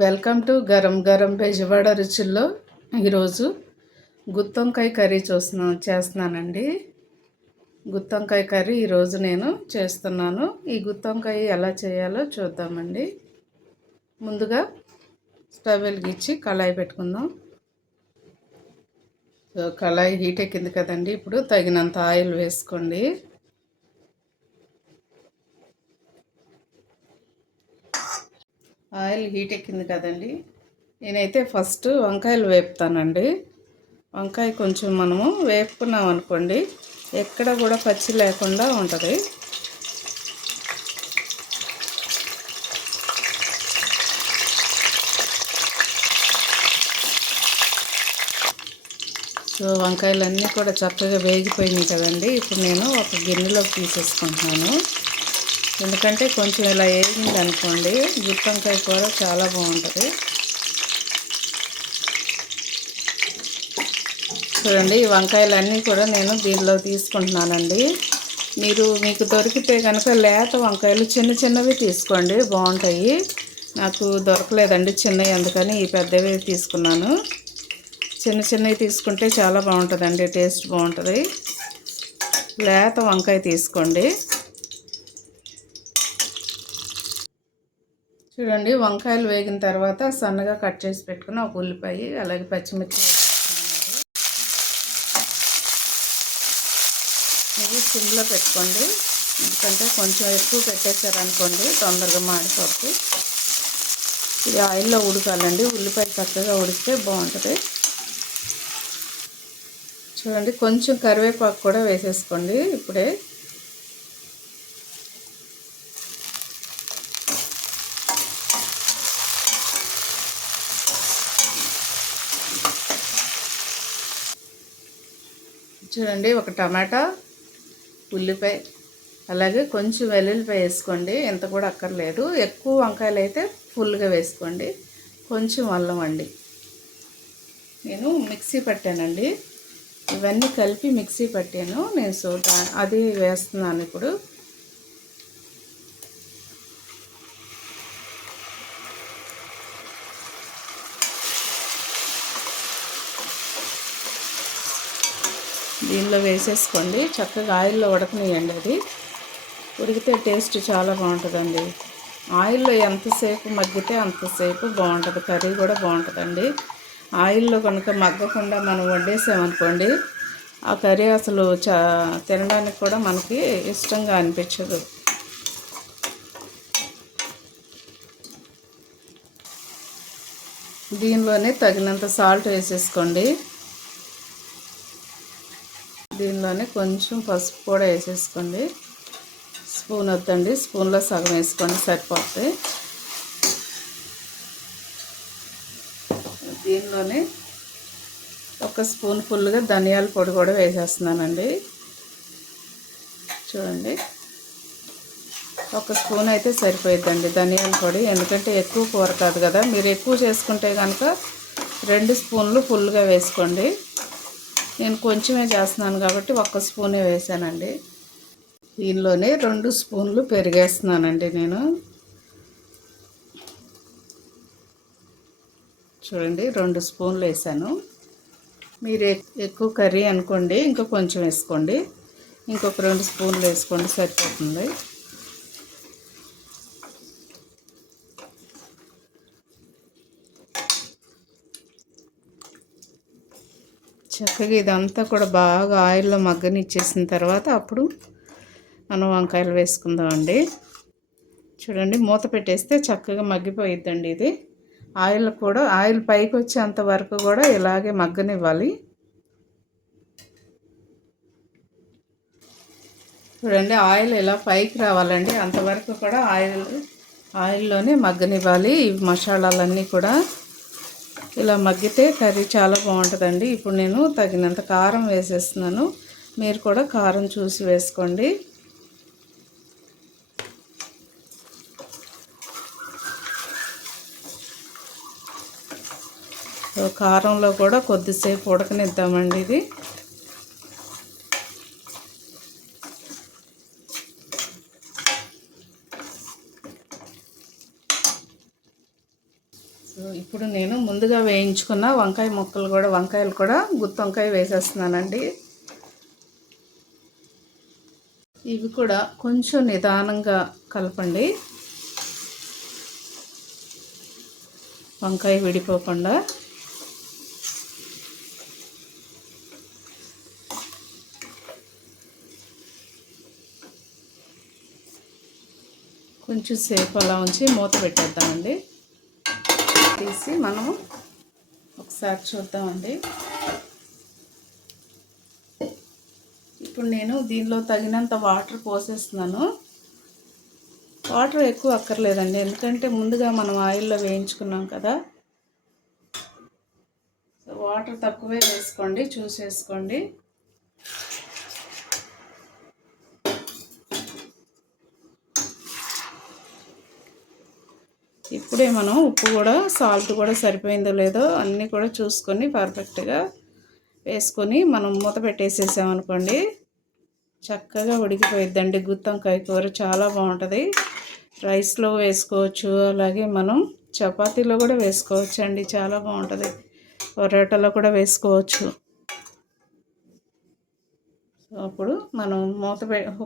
Welcome to గరం గరం బెజవాడ రుచుల్లో. ఈరోజు గుత్తొంకాయ కర్రీ చేస్తున్నానండి. గుత్తొంకాయ కర్రీ ఈరోజు నేను చేస్తున్నాను. ఈ గుత్తొంకాయ ఎలా చేయాలో చూద్దామండి. ముందుగా స్టవ్ వెలిగించి కళాయి పెట్టుకుందాం. కళాయి హీట్ ఎక్కింది కదండి. ఇప్పుడు తగినంత ఆయిల్ వేసుకోండి. ఆయిల్ హీట్ ఎక్కింది కదండి. నేనైతే ఫస్ట్ వంకాయలు వేపుతానండి. వంకాయ కొంచెం మనము వేపుకున్నాం అనుకోండి, ఎక్కడ కూడా పచ్చి లేకుండా ఉంటుంది. సో వంకాయలన్నీ కూడా చక్కగా వేగిపోయినాయి కదండి. ఇప్పుడు నేను ఒక గిన్నెలోకి తీసేసుకుంటున్నాను. ఎందుకంటే కొంచెం ఇలా వేగింది అనుకోండి, గుత్తొంకాయ కూర చాలా బాగుంటుంది. చూడండి, ఈ వంకాయలన్నీ కూడా నేను దీనిలో తీసుకుంటున్నానండి. మీకు దొరికితే కనుక లేత వంకాయలు చిన్న చిన్నవి తీసుకోండి, బాగుంటాయి. నాకు దొరకలేదండి చిన్నవి, అందుకని ఈ పెద్దవి తీసుకున్నాను. చిన్న చిన్నవి తీసుకుంటే చాలా బాగుంటుందండి, టేస్ట్ బాగుంటుంది. లేత వంకాయ తీసుకోండి. చూడండి, వంకాయలు వేగిన తర్వాత సన్నగా కట్ చేసి పెట్టుకుని ఒక ఉల్లిపాయ అలాగే పచ్చిమిర్చి ఇది సిమ్లో పెట్టుకోండి. ఎందుకంటే కొంచెం ఎక్కువ పెట్టేశారనుకోండి తొందరగా మాడిపోతుంది. ఇది ఆయిల్లో ఉడకాలండి. ఉల్లిపాయ చక్కగా ఉడికితే బాగుంటుంది. చూడండి, కొంచెం కరివేపాకు కూడా వేసేసుకోండి ఇప్పుడే. చూడండి, ఒక టమాటా, ఉల్లిపాయ అలాగే కొంచెం వెల్లుల్లిపాయ వేసుకోండి. ఎంత కూడా అక్కర్లేదు. ఎక్కువ వంకాయలు అయితే ఫుల్గా వేసుకోండి. కొంచెం అల్లం అండి. నేను మిక్సీ పట్టానండి. ఇవన్నీ కలిపి మిక్సీ పట్టాను నేను. సో అది వేస్తున్నాను ఇప్పుడు. దీనిలో వేసేసుకోండి. చక్కగా ఆయిల్లో ఉడకనియండి. అది ఉడికితే టేస్ట్ చాలా బాగుంటుందండి. ఆయిల్లో ఎంతసేపు మగ్గితే అంతసేపు బాగుంటుంది. కర్రీ కూడా బాగుంటుందండి. ఆయిల్లో కనుక మగ్గకుండా మనం వండేసామనుకోండి, ఆ కర్రీ అసలు తినడానికి కూడా మనకి ఇష్టంగా అనిపించదు. దీనిలోనే తగినంత సాల్ట్ వేసేసుకోండి. దీనిలోనే కొంచెం పసుపు కూడా వేసేసుకోండి. స్పూన్ వద్దండి, స్పూన్లో సగం వేసుకోండి, సరిపోతుంది. దీనిలోనే ఒక స్పూన్ ఫుల్గా ధనియాల పొడి కూడా వేసేస్తున్నానండి. చూడండి, ఒక స్పూన్ అయితే సరిపోయిద్దండి ధనియాల పొడి. ఎందుకంటే ఎక్కువ కూర కాదు కదా. మీరు ఎక్కువ చేసుకుంటే కనుక 2 స్పూన్లు ఫుల్గా వేసుకోండి. నేను కొంచెమే చేస్తున్నాను కాబట్టి 1 స్పూనే వేసానండి. దీనిలోనే 2 స్పూన్లు పెరిగేస్తున్నానండి నేను. చూడండి, 2 స్పూన్లు వేసాను. మీరు ఎక్కువ కర్రీ అనుకోండి, ఇంకా కొంచెం వేసుకోండి. ఇంకొక 2 స్పూన్లు వేసుకోండి, సరిపోతుంది. చక్కగా ఇదంతా కూడా బాగా ఆయిల్లో మగ్గనిచ్చేసిన తర్వాత అప్పుడు మనం వంకాయలు వేసుకుందామండి. చూడండి, మూత పెట్టేస్తే చక్కగా మగ్గిపోయిద్దండి. ఇది ఆయిల్ పైకి వచ్చేంత వరకు కూడా ఇలాగే మగ్గనివ్వాలి. చూడండి, ఆయిల్ ఇలా పైకి రావాలండి. అంతవరకు కూడా ఆయిల్లోనే మగ్గనివ్వాలి. ఈ మసాలాలన్నీ కూడా ఇలా మగ్గితే కర్రీ చాలా బాగుంటుందండి. ఇప్పుడు నేను తగినంత కారం వేసేస్తున్నాను. మీరు కూడా కారం చూసి వేసుకోండి. కారంలో కూడా కొద్దిసేపు ఉడకనిద్దామండి. ఇది సో ఇప్పుడు నేను ముందుగా వేయించుకున్న వంకాయలు కూడా గుత్తి వంకాయ వేసేస్తున్నానండి. ఇవి కూడా కొంచెం నిదానంగా కలపండి, వంకాయ విడిపోకుండా. కొంచెం సేపు అలా ఉంచి మూత పెట్టేద్దామండి. తీసి మనము ఒకసారి చూద్దామండి. ఇప్పుడు నేను దీనిలో తగినంత వాటర్ పోసేస్తున్నాను. వాటర్ ఎక్కువ అక్కర్లేదండి, ఎందుకంటే ముందుగా మనం ఆయిల్లో వేయించుకున్నాం కదా. వాటర్ తక్కువే వేసుకోండి, చూసేసుకోండి. ఇప్పుడే మనం ఉప్పు కూడా, సాల్ట్ కూడా సరిపోయిందో లేదో అన్నీ కూడా చూసుకొని పర్ఫెక్ట్గా వేసుకొని మనం మూత పెట్టేసేసామనుకోండి, చక్కగా ఉడికిపోయిద్దండి. గుత్తి వంకాయ కూర చాలా బాగుంటుంది. రైస్లో వేసుకోవచ్చు, అలాగే మనం చపాతీలో కూడా వేసుకోవచ్చు అండి, చాలా బాగుంటుంది. పొరాటాలో కూడా వేసుకోవచ్చు. అప్పుడు మనం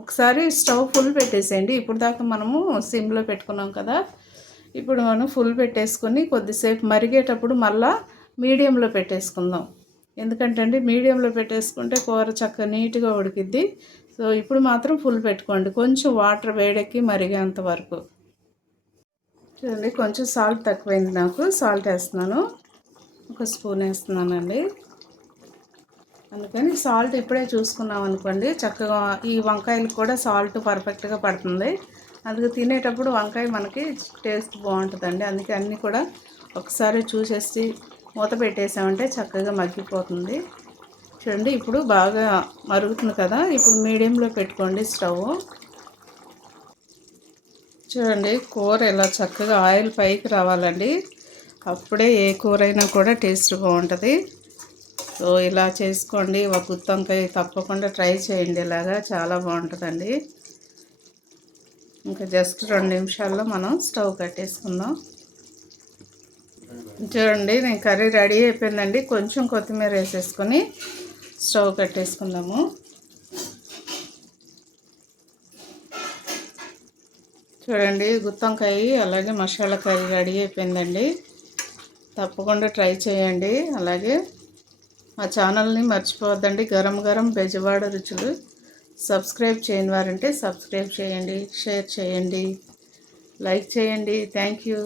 ఒకసారి స్టవ్ ఫుల్ పెట్టేసేయండి. ఇప్పుడు దాకా మనము సిమ్లో పెట్టుకున్నాం కదా, ఇప్పుడు మనం ఫుల్ పెట్టేసుకొని కొద్దిసేపు మరిగేటప్పుడు మళ్ళా మీడియంలో పెట్టేసుకుందాం. ఎందుకంటే అండి మీడియంలో పెట్టేసుకుంటే కూర చక్కగా నీట్గా ఉడికిద్ది. సో ఇప్పుడు మాత్రం ఫుల్ పెట్టుకోండి, కొంచెం వాటర్ వేడెక్కి మరిగేంత వరకు. చూడండి, కొంచెం సాల్ట్ తక్కువైంది, నాకు సాల్ట్ వేస్తున్నాను, 1 స్పూన్ వేస్తున్నానండి. అందుకని సాల్ట్ ఇప్పుడే చూసుకున్నాం అనుకోండి, చక్కగా ఈ వంకాయలకు కూడా సాల్ట్ పర్ఫెక్ట్గా పడుతుంది. అందుకు తినేటప్పుడు వంకాయ మనకి టేస్ట్ బాగుంటుందండి. అందుకే అన్నీ కూడా ఒకసారి చూసేసి మూత పెట్టేసామంటే చక్కగా మగ్గిపోతుంది. చూడండి, ఇప్పుడు బాగా మరుగుతుంది కదా, ఇప్పుడు మీడియంలో పెట్టుకోండి స్టవ్. చూడండి, కూర ఇలా చక్కగా ఆయిల్ పైకి రావాలండి, అప్పుడే ఏ కూర అయినా కూడా టేస్ట్ బాగుంటుంది. సో ఇలా చేసుకోండి, ఒక గుత్తి వంకాయ తప్పకుండా ట్రై చేయండి, ఇలాగా చాలా బాగుంటుందండి. ఇంకా జస్ట్ 2 నిమిషాల్లో మనం స్టవ్ కట్టేసుకుందాం. చూడండి, నేను కర్రీ రెడీ అయిపోయిందండి. కొంచెం కొత్తిమీర వేసేసుకొని స్టవ్ కట్టేసుకుందాము. చూడండి, గుత్తి వంకాయ అలాగే మసాలా కర్రీ రెడీ అయిపోయిందండి. తప్పకుండా ట్రై చేయండి. అలాగే మా ఛానల్ని మర్చిపోవద్దండి, గరం గరం బెజవాడ రుచులు. సబ్స్క్రైబ్ చేయని వారంటే సబ్స్క్రైబ్ చేయండి, షేర్ చేయండి, లైక్ చేయండి. Thank you.